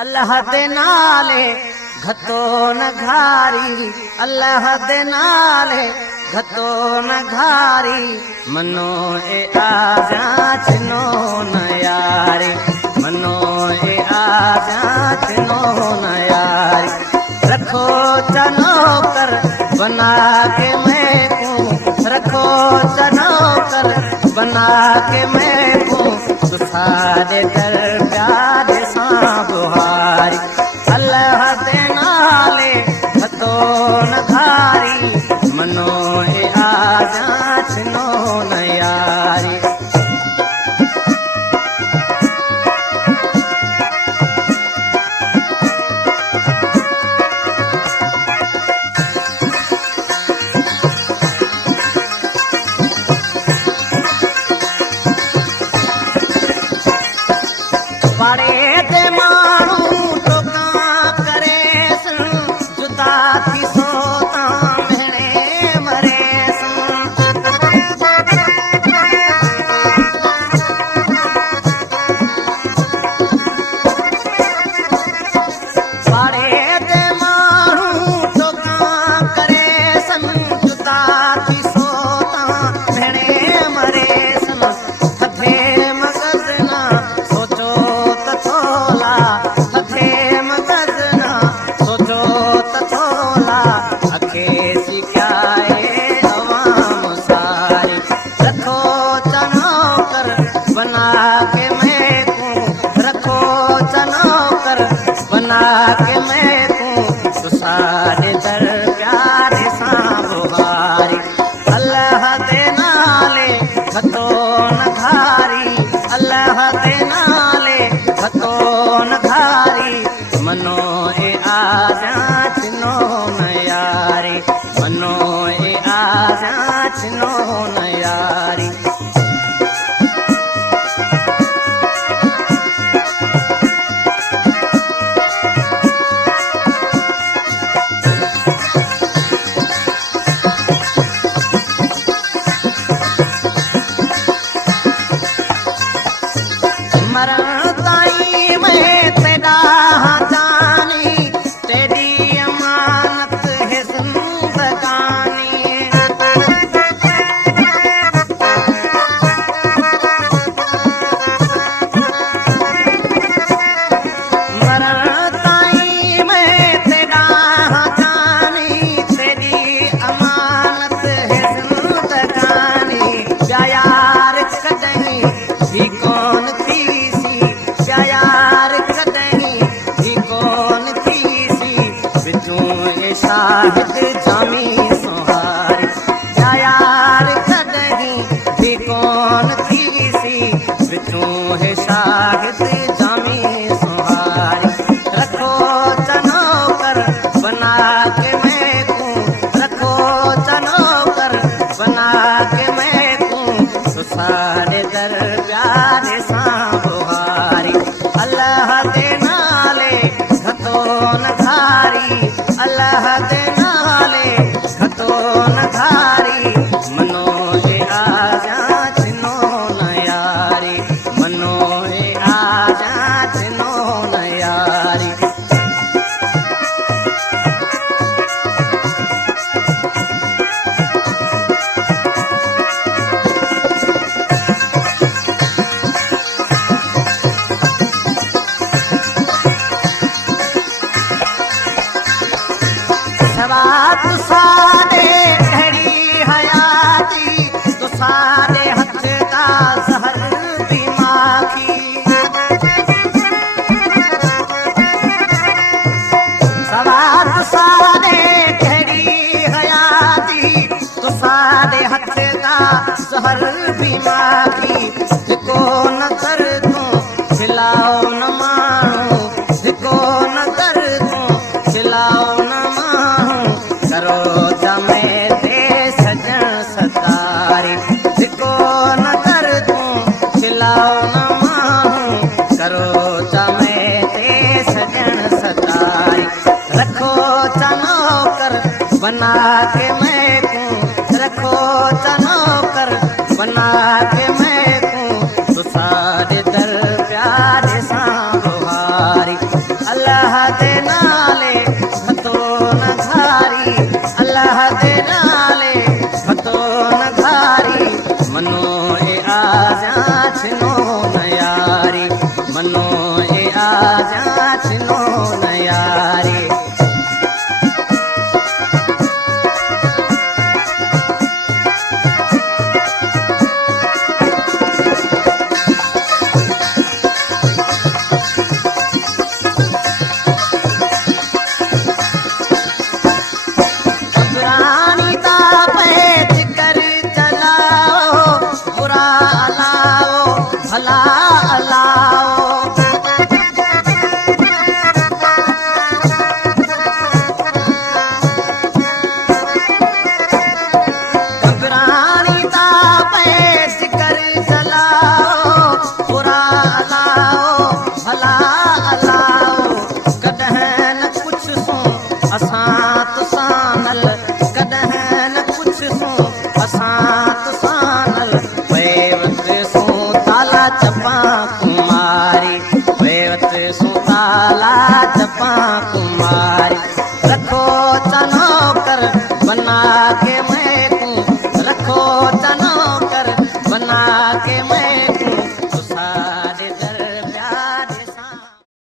अल्लाह दे नाले घतो न घारी, अल्लाह दे नाले घतो न घारी, मनो ए आजा चिनो न यारी, मनो ए आजा चिनो न यारी। रखो चनो कर बना के मैं को, रखो चनो कर बना के मैं को, तुसारे दर प्यार सां बुहारी। अल्लाह दे नाले घतो न घारी, मनो ए आजा चिनो न यारी। बड़े ते माण्हू टोका करेस, जुदा थी सोता भेणे मरेस। बड़े ते माण्हू टोका करेस, जुदा थी सोता भेणे मरेस। थधे मगज़ न सोचो त थोला, थधे मगज़ न सोचो त थोला, अखे सिकाए अवाम सारी। रखो चनो कर बना के मैं को, रखो चनो कर बना के मैं को, तुसारे दर प्यार सां बुहारी। अल्लाह दे नाले घतो न घारी, अल्लाह दे नाले घतो न घारी, मनो ए आजा चिनो न यारी, मनो ए आजा चिनो न यारी। मरण ताईं मैं तेरा जानी, तेरी अमानत है जिंदगानी। मरण ताईं मैं तेरा जानी, तेरी अमानत है जिंदगानी। प्यार कदहीं भी कौन थी सी, प्यार कदहीं भी कौन थी सी, बिचूं ए शाहिद जामी सुहारी। प्यार कदहीं भी कौन थी सी, बिचूं है शाहिद जामी सुहारी। रखो चनो कर बना के मैं को, रखो चनो कर बना के मैं को, तुसारे दर प्यार सां बुहारी। अल्लाह दे नाले घतो न घारी, अल्लाह दे नाले घतो न घारी, मनो ए आजा चिनो न यारी, मनो ए आजा चिनो न यारी। सवात सारे अहिड़ी हयाती, तुसारे हथ का ज़हर दिमागी। सवात सारे अहिड़ी हयाती, तुसारे हथ का ज़हर दिमागी। हिको नज़र तूं खिलाओ न माण्हू, हिको नज़र तूं खिलाओ न माण्हू, करो जमे ते सजण सतारी। हिको नज़र तूं खिलाओ न माण्हू, करो जमे ते सजण सतारी। रखो चनो कर बना के मैं को, रखो चनो कर बना के मैं को, तुसारे दर प्यार सां बुहारी। जाचनो न यारे घबरानी ता पैच कर चलाओ बुरा अलाओ भला अलाओ घबरानी ता पैच कर चलाओ बुरा अलाओ भला अलाओ कॾहिं न कुछ सो असां तुसानल कॾहिं न कुछ सो असां तुसानल वेवत सो ताला चपा कुमारी वेवत सो ताला चपा